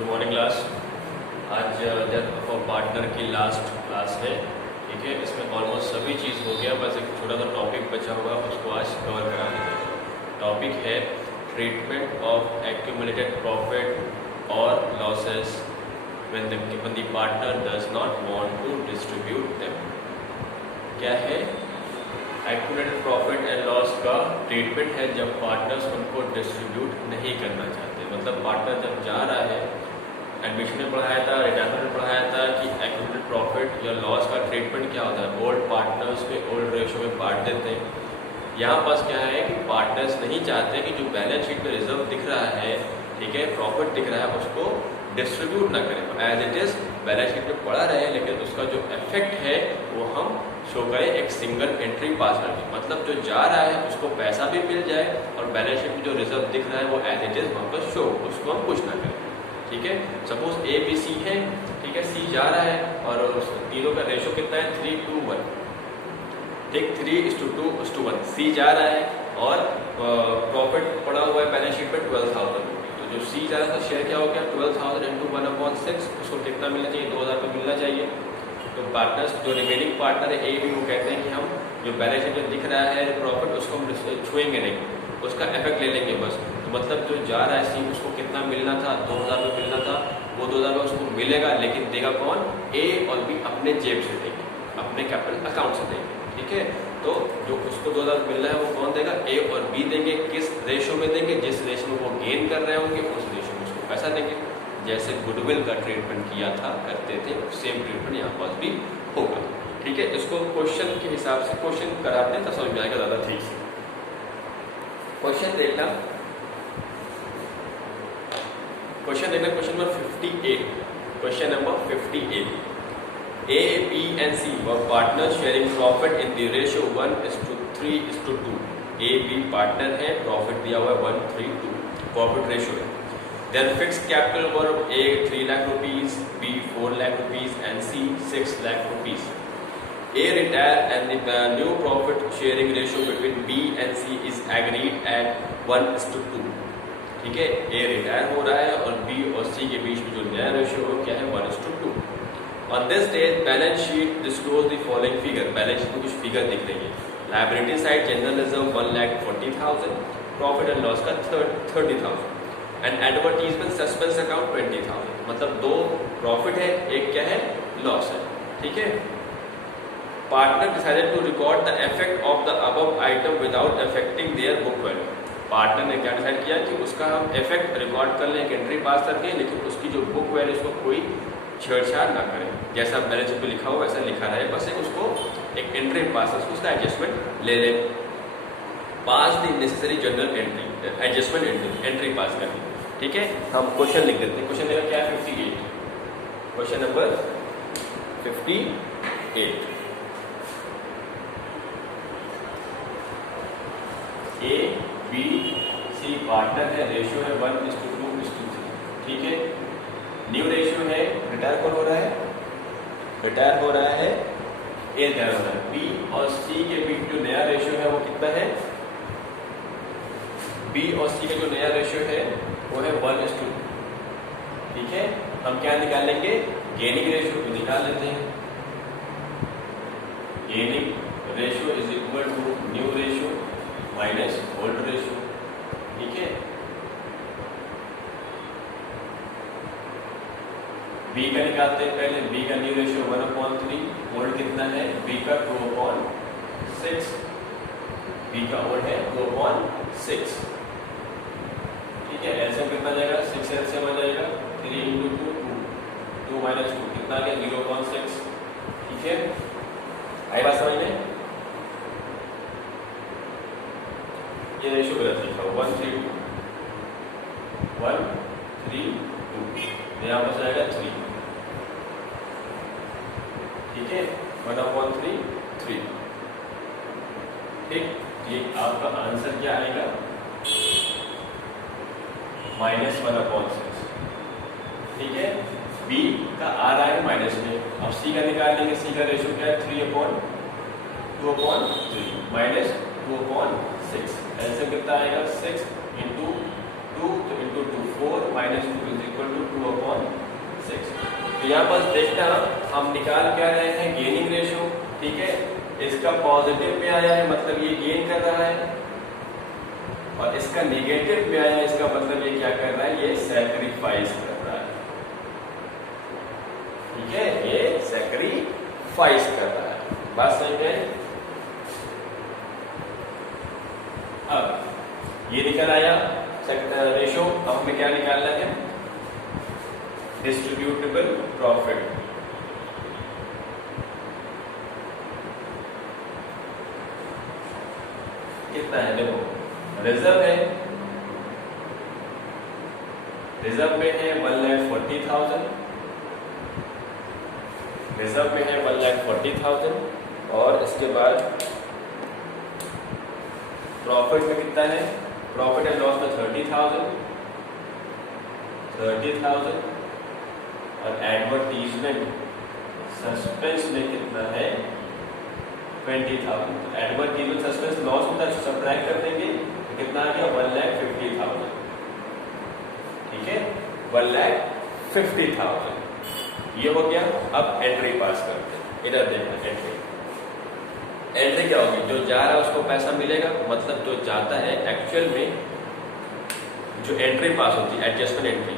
Good morning class. आज death of partner की last class है, ठीक है। इसमें ऑलमोस्ट सभी चीज़ हो गया, बस एक छोटा सा टॉपिक बचा होगा, उसको आज कवर करा देंगे। टॉपिक है ट्रीटमेंट ऑफ एक्यूमुलेटेड प्रॉफिट और losses when the partner does not want to distribute them। क्या है? एक्यूमुलेटेड प्रॉफिट एंड लॉस का ट्रीटमेंट है जब पार्टनर्स उनको डिस्ट्रीब्यूट नहीं करना चाहते। मतलब पार्टनर जब जा रहा है, एडमिशन में पढ़ाया था, रिटायरमेंट में पढ़ाया था कि एक्यूमुलेटेड प्रॉफिट या लॉस का ट्रीटमेंट क्या होता है। ओल्ड पार्टनर्स के ओल्ड रेशो में बांट देते हैं। यहाँ पास क्या है कि पार्टनर्स नहीं चाहते कि जो बैलेंस शीट में रिजर्व दिख रहा है, ठीक है, प्रॉफिट दिख रहा है, उसको डिस्ट्रीब्यूट ना करें, as it is balance sheet में पड़ा रहे, लेकिन उसका जो इफेक्ट है वो हम शो करें एक सिंगल एंट्री पास करके। मतलब जो जा रहा है उसको पैसा भी मिल जाए और बैलेंस शीट में जो रिजर्व दिख रहा है वो एज इट इज वहाँ पर शो, उसको हम कुछ ना करें, ठीक है। सपोज ए बी सी है, ठीक है, सी जा रहा है और तीनों का रेशो कितना है 3:1, ठीक, 3:2:1। सी जा रहा है और प्रॉफिट पड़ा हुआ है बैलेंस शीट में 12,000। जो सी जा रहा था शेयर क्या हो गया 12,000 इंटू 1/6, उसको कितना मिलना चाहिए? 2,000 रुपये मिलना चाहिए। तो पार्टनर्स जो रिमेनिंग पार्टनर है ए भी, वो कहते हैं कि हम जो बैलेंस शीट में दिख रहा है प्रॉफिट उसको हम छुएंगे नहीं, उसका इफेक्ट ले लेंगे बस। तो मतलब जो जा रहा है सी, उसको कितना मिलना था? 2,000 रुपये मिलना था। वो 2,000 रुपये उसको मिलेगा, लेकिन देगा कौन? ए और बी अपने जेब से देंगे, अपने कैपिटल अकाउंट से देंगे, ठीक है। तो जो उसको 2,000 मिल रहा है वो कौन देगा? ए और बी देंगे। किस रेशो में देंगे? जिस रेशो में वो गेन कर रहे होंगे उस रेशो में उसको पैसा देंगे। जैसे गुडविल का ट्रीटमेंट किया था, करते थे, सेम ट्रीटमेंट यहाँ पास भी होगा, ठीक है। इसको क्वेश्चन के हिसाब से क्वेश्चन कराते हैं तो समझ में आएगा ज़्यादा ठीक से। क्वेश्चन देखना, question number 58। Question number 58। A, B and C were partners sharing profit in the ratio 1:3:2। A, B partner है, प्रॉफिट दिया हुआ है 1:3:2, प्रॉफिट रेशो है। Their fixed capital were A 3 lakh rupees, B 4 lakh rupees and C 6 lakh rupees। A retired and the new profit sharing ratio between B and C is agreed at 1:2। ठीक है, A retire हो रहा है और B और C के बीच में जो नया रेशियो है क्या है? 1:2। On this date, balance sheet disclose the following figure। Balance sheet में कुछ फिगर दिख रही है। Liability side general reserve 1,40,000, profit and loss का 30,000 एंड एडवर्टीजमेंट सस्पेंस अकाउंट 20,000। मतलब दो प्रॉफिट है, एक क्या है? लॉस है, ठीक है। Partner decided to record the effect of the above item without affecting their book value. Partner ने क्या डिसाइड किया कि उसका हम इफेक्ट रिकॉर्ड कर लें, एक एंट्री पास करके, लेकिन उसकी जो बुक वैल्यू उसको कोई छेड़छाड़ ना करें। जैसा बैलेंस शीट में लिखा हो वैसा लिखा रहे, बस एक उसको एक एंट्री पास, उसका एडजस्टमेंट ले ले। Pass the necessary general entry, adjustment entry pass करनी, ठीक है। हम क्वेश्चन लिख देते हैं। क्वेश्चन नंबर क्या है? 58। Question number 58। A B C partner है, रेशियो है 1:2:3, ठीक है। न्यू रेशियो है, रिटायर कौन हो रहा है? रिटायर हो रहा है, ए रिटायर हो रहा है। बी और सी के बीच जो नया रेशियो है वो कितना है? बी और सी का जो नया रेशियो है वो है 1:2, ठीक है। हम क्या निकाल लेंगे? गेनिंग रेशियो को निकाल लेते हैं। Gaining ratio is equal to new ratio minus old ratio, ठीक है। बी का निकालते हैं पहले। बी का न्यू रेशियो 1/3, ओल्ड कितना है? बी का 2/6, बी का ओल्ड है 2/6, ठीक है। एलसीएम कितना जाएगा? 6 एलसीएम आ जाएगा, 3 × 2 2 - 2 कितना आ गया? 0.6, ठीक है। आई बात समझ में? ये रेशियो गलत लिखा हो, 1:3:2, 1:3:2, यहाँ पर जाएगा 3, ठीक है, 1/3, ठीक। ये आपका आंसर क्या आएगा? -1/6, ठीक है। बी का आ रहा है माइनस में, अब सी का निकाल लेंगे। सी का रेशियो क्या है? 3/2/3 -2/6। ऐसे कितना आएगा? 6 × 2, तो × 2 4 - 2 = 2 2/6। तो यहाँ पर देखना हम निकाल क्या रहे हैं, गेनिंग रेशियो, ठीक है। इसका पॉजिटिव में आया है मतलब ये गेन कर रहा है, और इसका नेगेटिव में आया है इसका मतलब ये क्या कर रहा है, ये सैक्रिफाइस कर रहा है, ठीक है, ये सैक्रिफाइस कर रहा है। बात समझ में? अब ये निकल आया रेशो। अब हमें क्या निकालना है, डिस्ट्रीब्यूटेबल प्रॉफिट। कितना है देखो, रिजर्व है, रिजर्व में है 1,40,000, रिजर्व में है 1,40,000, और इसके बाद प्रॉफिट में कितना है, प्रॉफिट एंड लॉस में 30,000, और एडवर्टीजमेंट सस्पेंस में कितना है 20,000। तो एडवर्टीजमेंट सस्पेंस लॉस में सब्ट्रैक्ट कर देंगे तो कितना आ गया 1,50,000, ठीक है, 1,50,000 ये हो गया। अब एंट्री पास करते हैं, इधर देखना एंट्री। एंट्री क्या होगी, जो जा रहा है उसको पैसा मिलेगा, मतलब जो जाता है एक्चुअल में जो एंट्री पास होती है एडजस्टमेंट एंट्री,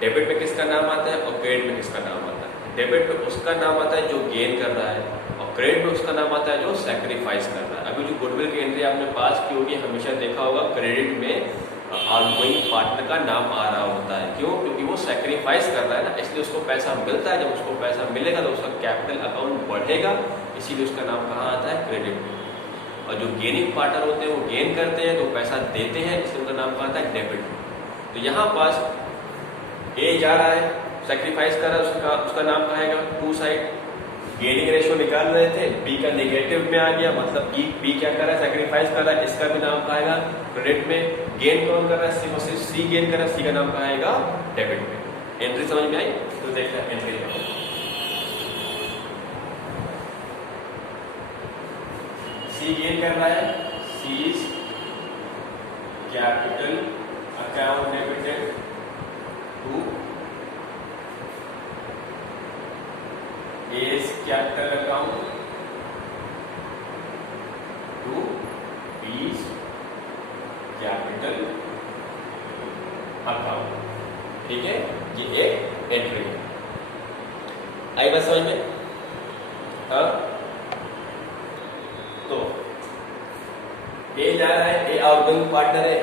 डेबिट में किसका नाम आता है और क्रेडिट में किसका नाम आता है। डेबिट में उसका नाम आता है जो गेन कर रहा है, और क्रेडिट में उसका नाम आता है जो सैक्रिफाइस कर रहा है। अभी जो गुडविल की एंट्री आपने पास की होगी, हमेशा देखा होगा क्रेडिट में आउटगोइंग पार्टनर का नाम आ रहा होता है। क्यों? क्योंकि वो सैक्रिफाइस कर रहा है ना, इसलिए उसको पैसा मिलता है। जब उसको पैसा मिलेगा तो उसका कैपिटल अकाउंट बढ़ेगा, इसीलिए उसका नाम कहाँ आता है, क्रेडिट में। और जो गेनिंग पार्टनर होते हैं वो गेन करते हैं तो पैसा देते हैं, इसलिए उनका नाम कहाँ आता है, डेबिट। तो यहाँ पास ए जा रहा है, सैक्रिफाइस कर रहा है, उसका नाम कहाँ आएगा, टू साइड। गेनिंग रेशियो निकाल रहे थे, बी का नेगेटिव में आ गया, मतलब बी क्या कर रहा है, सैक्रिफाइस कर रहा है, इसका भी नाम कहाँ आएगा, क्रेडिट में। गेन कौन कर रहा है, सी गेन कर रहा है, सी का नाम कहाँ आएगा, डेबिट में। एंट्री समझ में आई? तो देखते हैं एंट्री का। सी गेन कर रहा है, C's capital account debited to A's capital account to B's capital account, ठीक है, ये एक एंट्री है। आई बात समझ में? हाँ, तो ए जा रहा है, ए आउटगोइंग पार्टनर है,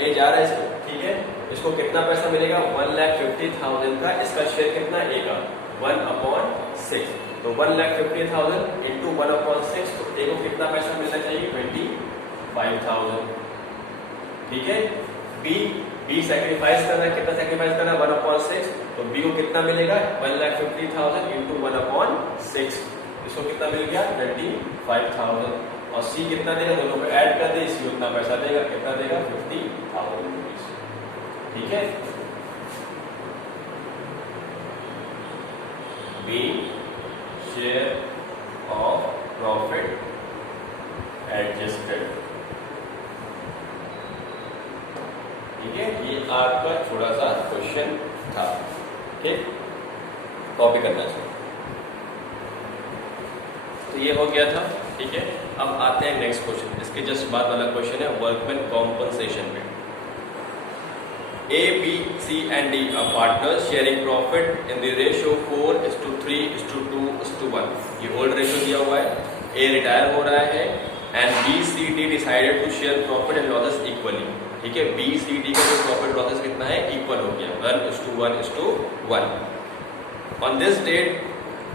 ए जा रहा है इसको, ठीक है, इसको कितना पैसा मिलेगा, 1,50,000 का। इसका शेयर कितना, ए का 1/6। तो 1,50,000 इंटू 1/6, तो ए को कितना पैसा मिलना चाहिए, 25,000, ठीक है। बी सैक्रिफाइस कर रहा है, कितना सैक्रिफाइस कर रहा है, 1/6, तो बी को कितना मिलेगा, 1,50,000 इंटू 1/6, इसको कितना मिल गया, 25,000। और सी कितना देगा, दोनों को ऐड कर दे, सी उतना पैसा देगा, कितना देगा, 50,000 रुपीज, ठीक है। B share of profit adjusted, ठीक है, ये आपका छोटा सा क्वेश्चन था, ठीक, कॉपी करना चाहिए। तो ये हो गया था, ठीक है। अब आते हैं नेक्स्ट क्वेश्चन, इसके जस्ट बाद वाला क्वेश्चन है वर्कमैन कॉम्पनसेशन में। A, B, C and D are partners sharing profit in the ratio 4:3:2:1। ये ओल्ड रेशियो दिया हुआ है। A रिटायर हो रहा है and B, C, D decided to share profit and losses equally, ठीक है। B, C, D का जो प्रॉफिट लॉसेस कितना है, इक्वल हो गया, 1:1:1। On this date,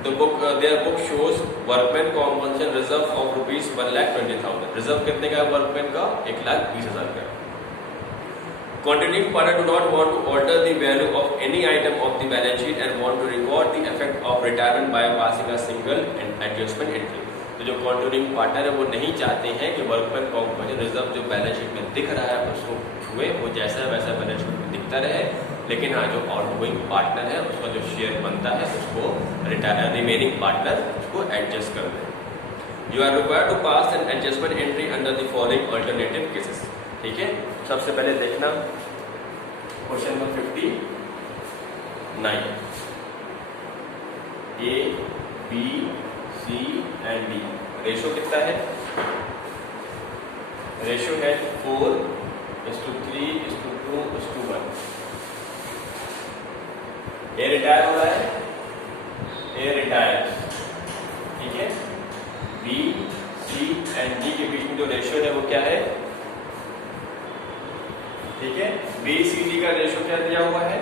their book shows workman compensation reserve of rupees 1,20,000। Reserve कितने का है वर्कमैन का, 1,20,000 का। Continuing partner do not want to alter the value of any item of the balance sheet and want to record the effect of retirement by passing a single adjustment entry। तो जो continuing partner है वो नहीं चाहते हैं कि workman compensation reserve जो balance sheet में दिख रहा है उसको छुए, वो जैसा वैसा बैलेंस शीट में दिखता रहे, लेकिन हाँ जो आउटगोइंग पार्टनर है उसका जो शेयर बनता है उसको रिमेनिंग पार्टनर उसको एडजस्ट कर दे। You are required to pass an adjustment entry under the following alternative cases, ठीक है। सबसे पहले देखना question number 50, 9। A B C and D. Ratio कितना है? रेशो है 4:3:2:1। ए रिटायर हो रहा है, ए रिटायर, ठीक है। बी सी एंड डी के बीच में जो रेशियो है वो क्या है? ठीक है, बी सी डी का रेशियो क्या दिया हुआ है?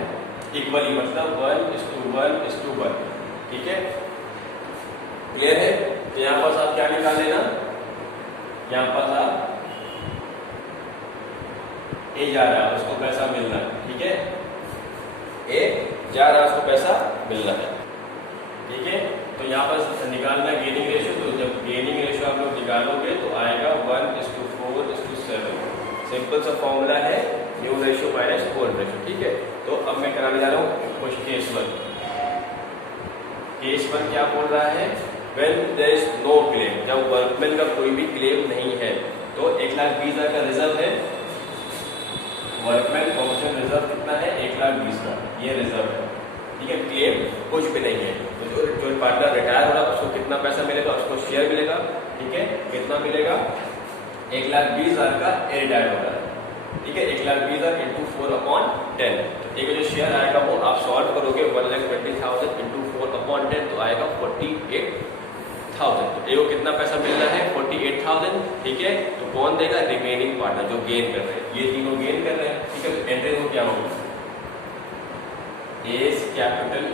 इक्वली, मतलब 1:1:1, ठीक है। क्लियर है? तो यहां पर आप क्या निकाल लेना, यहां पर आप ए जा रहा है उसको पैसा मिलना है, ठीक है। ए जा रहा है उसको पैसा मिलना है, ठीक है। तो यहाँ पर निकालना गेनिंग रेशियो। तो जब गेनिंग रेशियो आप लोग निकालोगे तो आएगा 1:4:7। सिंपल सा फॉर्मूला है, new ratio minus old ratio, ठीक है। तो अब मैं कराने जा रहा हूँ कुछ केस 1। केस 1 क्या बोल रहा है? When there is no claim, जब वर्कमैन का कोई भी क्लेम नहीं है तो 1,20,000 का रिजर्व है। वर्कमैन कॉम्पनसेशन रिजर्व कितना है? 1,20,000 का, ये रिजर्व है, ठीक है। क्लेम कुछ भी नहीं है। तो जो पार्टनर रिटायर हो रहा है उसको कितना पैसा मिलेगा? उसको शेयर मिलेगा, ठीक है। कितना मिलेगा? 1,20,000 का ए रिटायर हो रहा है, ठीक है। 1,20,000 इंटू 4/10। एक जो शेयर आएगा वो आप सॉल्व करोगे 1,20,000 इंटू 4/10 तो आएगा 48,000। तो ए को कितना पैसा मिल रहा है? 48,000, ठीक है। तो कौन देगा? रिमेनिंग पार्टनर जो गेन कर रहे हैं, ये तीनों गेन कर रहे हैं, ठीक है। तो एंट्री को क्या होगा? A's capital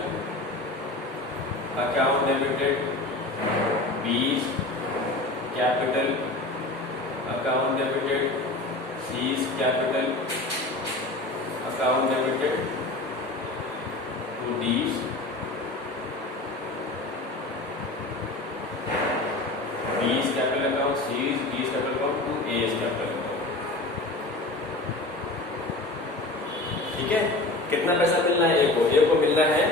account debited, B's capital account debited, C's capital account debited to D's, B's capital account, C's D's capital account to A's capital account, ठीक है। कितना पैसा मिलना है? ए को मिलना है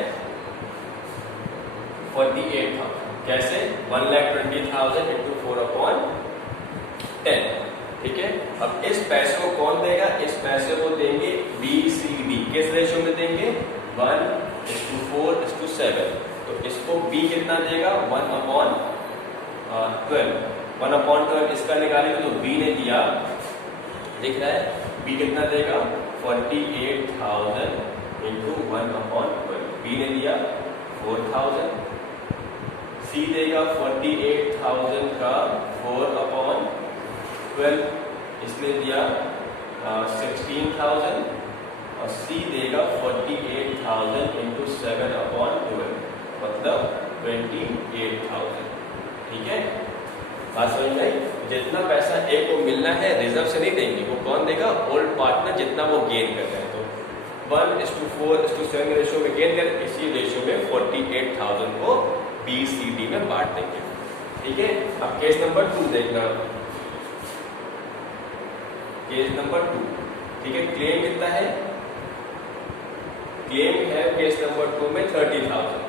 48,000। कैसे? 1,20,000 इंटू 4/10, ठीक है। अब इस पैसे को कौन देगा? इस पैसे को देंगे बी सी डी। किस रेशियो में देंगे? 1:4:7। तो इसको बी कितना देगा? 1/12। 1/12 इसका निकालेंगे तो बी ने दिया, दिख रहा है, बी कितना देगा? 48,000 इंटू 1/12। बी ने दिया 4,000, सी देगा 48,000 का 4/12, इसने दिया 16,000 और सी देगा 48,000 इंटू 7/12, मतलब 28,000, ठीक है। बात समझ में आई? जितना पैसा ए को मिलना है रिजर्व से नहीं देंगे, वो कौन देगा? ओल्ड पार्टनर, जितना वो गेन कर रहे हैं। तो 1:4:7 रेशियो में गेन कर, इसी रेशियो में 48,000 को बी सी डी में बांट देंगे, ठीक है। अब केस नंबर 2 देखना, केस नंबर 2, ठीक है। क्लेम कितना है? क्लेम है केस नंबर 2 में 30,000,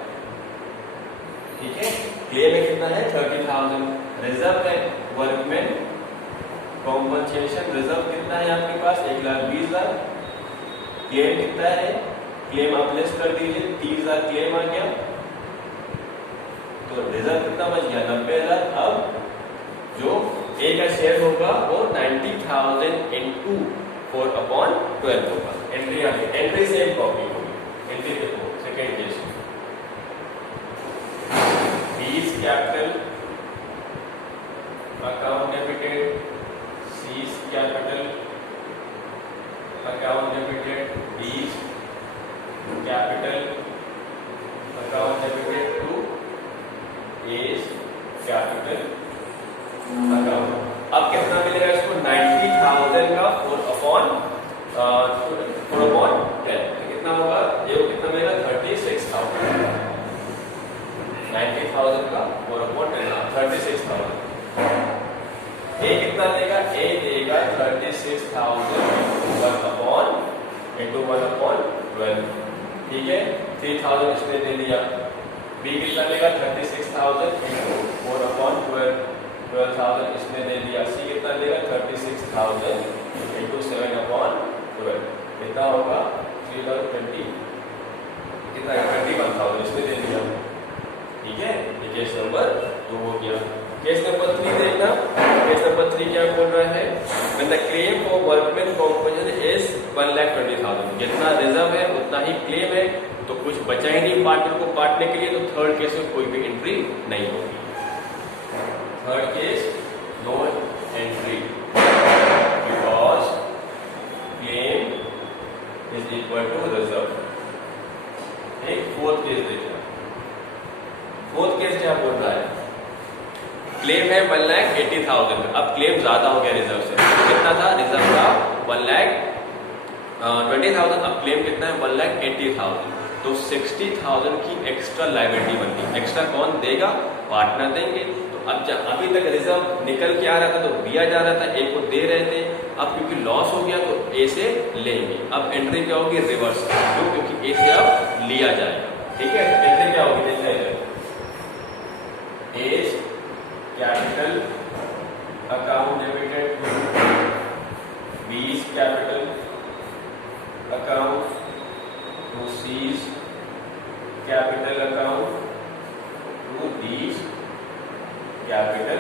ठीक है। क्लेम में कितना है? 30,000। रिजर्व है वर्कमैन कॉम्पनसेशन रिजर्व कितना है आपके पास? 1,20,000। क्लेम कितना है? क्लेम आप लेस कर दीजिए, 30,000 क्लेम आ गया, तो रिजर्व कितना बच गया? 90,000। अब जो ए का शेयर होगा वो 90,000 इंटू 4/12 होगा। एंट्री आ गई, एंट्री सेम कॉपी होगी। एंट्री देखो second case, B's capital account debited, C's capital account debited, B's capital account debited to A's capital account. अब कितना मिलेगा इसको? 90,000 का 4/10, कितना होगा? ये कितना मिलेगा? 36,000। 90,000 का 4/10, 36,000। ए कितना देगा? ए देगा 36,000 इंटू 1/12, ठीक है। 3,000 इसने दे दिया। बी कितना देगा? 36,000 इंटू 4/12, 12,000 इसने दे दिया। सी कितना देगा? 36,000 इंटू 7/12, कितना होगा? 3,020, कितना 21,000 इसमें दे दिया, ठीक है। ये केस नंबर 2 हो गया। केस नंबर 3 देखना। केस नंबर 3 क्या बोल रहा है, when the claim for workman compensation is 1,20,000, जितना रिजर्व है उतना ही क्लेम है, तो कुछ बचा ही नहीं पार्टनर को बांटने के लिए, तो थर्ड केस में कोई भी एंट्री नहीं होगी। Third case no entry because claim is equal to reserve. एक फोर्थ केस देखना। फोर्थ केस क्या बोल रहा है, क्लेम है 1,80,000, अब क्लेम ज्यादा हो गया रिजर्व से। कितना था, रिजर्व था 1,20,000, अब क्लेम कितना है 1,80,000, तो 60,000 की एक्स्ट्रा लायबिलिटी बनती है। एक्स्ट्रा कौन देगा, पार्टनर देंगे। तो अब अभी तक रिजर्व निकल के आ रहा था तो दिया जा रहा था, ए को दे रहे थे, अब क्योंकि लॉस हो गया तो ए से लेंगे। अब एंट्री क्या होगी, रिवर्स, क्यों, क्योंकि ए से अब लिया जाएगा, ठीक है। एंट्री क्या होगी, देखते हैं। A's capital account debited to B's capital account to C's capital account to D's capital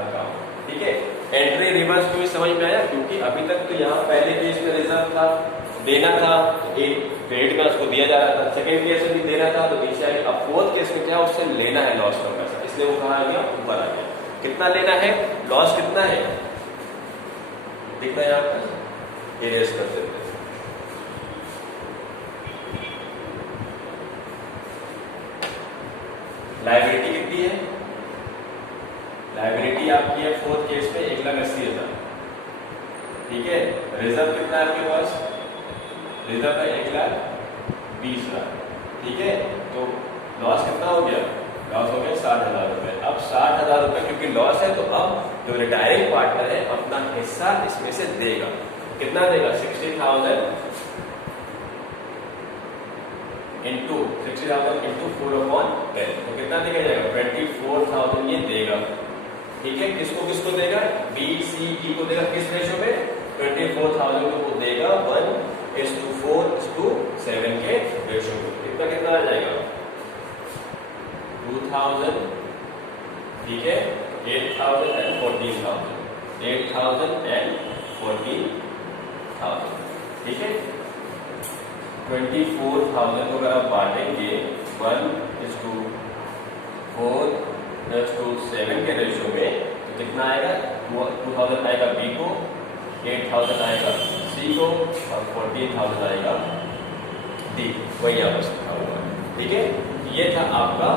account, ठीक है। एंट्री रिवर्स क्यों समझ में आया, क्योंकि अभी तक तो यहाँ पहले केस में रिजर्व था, देना था, एक क्रेडिट का उसको दिया जा रहा था, सेकंड केस में भी देना था तो नीचे आ गया। अब फोर्थ केस में क्या, उससे लेना है लॉस का पैसा, इसलिए वो कहा गया ऊपर आ गया। कितना लेना है, लॉस कितना है, दिखता है यहाँ पर, इरेज कर देते हैं। लायबिलिटी कितनी है, लायबिलिटी आपकी है फोर्थ केस में 1,80,000, ठीक है। रिजर्व कितना है आपके पास, रिजर्व है 1,20,000, ठीक है। तो लॉस कितना हो गया, लॉस हो गया 60,000 रुपए। अब 60,000 रुपए क्योंकि लॉस है, तो अब जो रिटायरिंग पार्टनर है अपना हिस्सा इसमें से देगा। कितना देगा, 60,000 इंटू 60,000 इंटू 4/10, तो कितना देगा जाएगा, 24,000 ये देगा, ठीक है। किसको किसको देगा, बी सी डी को देगा, किस रेशो में, 24,000 को देगा 1:4:7 के रेशो में। कितना कितना आ जाएगा, 2,000, ठीक है, 8,000 एंड 14,000, 8,000 एंड 14,000, ठीक है। 24,000 को अगर आप बांटेंगे 1:4:7 के रेशो में, तो कितना आएगा, 2,000 आएगा बी को, 8,000 आएगा सी को, और 14,000 आएगा डी, वही यहाँ पर लिखा हुआ है, ठीक है। ये था आपका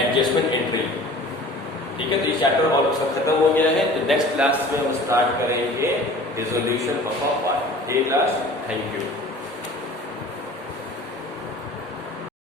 एडजस्टमेंट एंट्री, ठीक है। तो ये चैप्टर और खत्म हो गया है। तो नेक्स्ट क्लास में हम स्टार्ट करेंगे resolution of a part. Class, thank you.